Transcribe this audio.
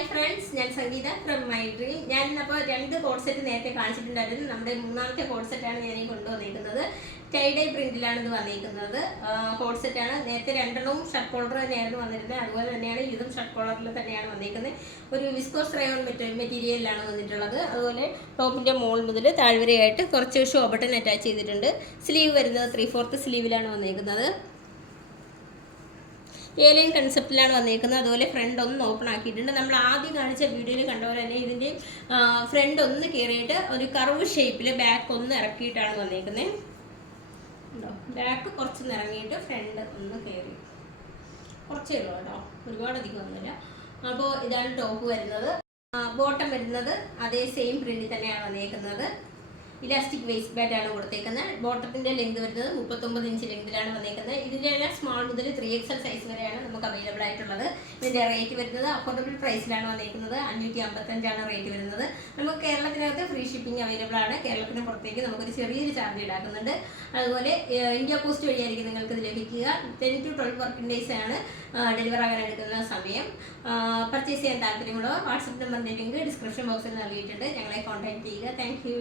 Hi friends, ഞാൻ സംഗീത from my dream. ഞാൻ അപ്പോൾ 2 കോഡ് സെറ്റ് നേരത്തെ കാണിച്ചിട്ടുണ്ടായിരുന്നു. നമ്മുടെ 3ാമത്തെ കോഡ് സെറ്റാണ് ഞാൻ ഈ കൊണ്ടുവന്നിരിക്കുന്നത്. ടൈഡൈ പ്രിന്റിലാണ് ഇത് വന്നിരിക്കുന്നത്. കോഡ് സെറ്റാണ്. നേരത്തെ 2എണ്ണവും ഷർട്ട് കോളർ തന്നെയായിരുന്നു വന്നിരുന്നത്. അതുപോലെ തന്നെയാണ് ഇതും ഷർട്ട് കോളറിൽ തന്നെയാണ് വന്നിരിക്കുന്നത്. ഒരു വിസ്കോസ് റയോൺ മെറ്റീരിയലിലാണ് വന്നിട്ടുള്ളത്. അതുപോലെ ടോപ്പിൻ്റെ മോൾ മുതൽ താഴ്വരയായിട്ട് കുറച്ച് ഷോ ബട്ടൺ അറ്റാച്ച് ചെയ്തിട്ടുണ്ട്. സ്ലീവ് വരുന്നത് 3/4 സ്ലീവിലാണ് വന്നിരിക്കുന്നത്. ഏലൈൻ കൺസെപ്റ്റിലാണ് വന്നിരിക്കുന്നത്. അതുപോലെ ഫ്രണ്ട് ഒന്ന് ഓപ്പൺ ആക്കിയിട്ടുണ്ട്. നമ്മൾ ആദ്യം കാണിച്ച വീഡിയോയിൽ കണ്ട പോലെ തന്നെ ഇതിൻ്റെ ഫ്രണ്ട് ഒന്ന് കയറിയിട്ട് ഒരു കർവ് ഷേപ്പിൽ ബാക്ക് ഒന്ന് ഇറക്കിയിട്ടാണ് വന്നിരിക്കുന്നത്. ഉണ്ടോ, ബാക്ക് കുറച്ച് ഇറങ്ങിയിട്ട് ഫ്രണ്ട് ഒന്ന് കയറി കുറച്ചേ ഉള്ളൂ കേട്ടോ, ഒരുപാട് അധികം ഒന്നുമില്ല. അപ്പോൾ ഇതാണ് ടോപ്പ് വരുന്നത്. ബോട്ടം വരുന്നത് അതേ സെയിം പ്രിന്റിൽ തന്നെയാണ് വന്നിരിക്കുന്നത്. ഇലാസ്റ്റിക് വേസ്റ്റ് ബാറ്റ് ആണ് കൊടുത്തേക്കുന്നത്. ബോട്ടത്തിൻ്റെ ലെങ്ത് വരുന്നത് 39 ഇഞ്ച് ലെങ്തിലാണ് വന്നിരിക്കുന്നത്. ഇതിൻ്റെ എല്ലാം സ്മാൾ മുതൽ 3XL സൈസ് വരെയാണ് നമുക്ക് അവൈലബിൾ ആയിട്ടുള്ളത്. ഇതിൻ്റെ റേറ്റ് വരുന്നത് അഫോർഡബിൾ പ്രൈസിലാണ് വന്നിരിക്കുന്നത്. 555 റേറ്റ് വരുന്നത്. നമുക്ക് കേരളത്തിനകത്ത് ഫ്രീ ഷിപ്പിംഗ് അവൈലബിൾ ആണ്. കേരളത്തിന് പുറത്തേക്ക് നമുക്കൊരു ചെറിയൊരു ചാർജ് ഈടാക്കുന്നുണ്ട്. അതുപോലെ ഇന്ത്യ പോസ്റ്റ് വഴിയായിരിക്കും നിങ്ങൾക്ക് ഇത് ലഭിക്കുക. 10 to 12 വർക്കിംഗ് ഡേയ്സ് ആണ് ഡെലിവർ ആകാൻ എടുക്കുന്ന സമയം. പർച്ചേസ് ചെയ്യാൻ താല്പര്യമുള്ളവർ വാട്സപ്പ് നമ്പറിൻ്റെ ലിങ്ക് ഡിസ്ക്രിപ്ഷൻ ബോക്സിൽ നൽകിയിട്ടുണ്ട്. ഞങ്ങളെ കോൺടാക്ട് ചെയ്യുക. Thank you.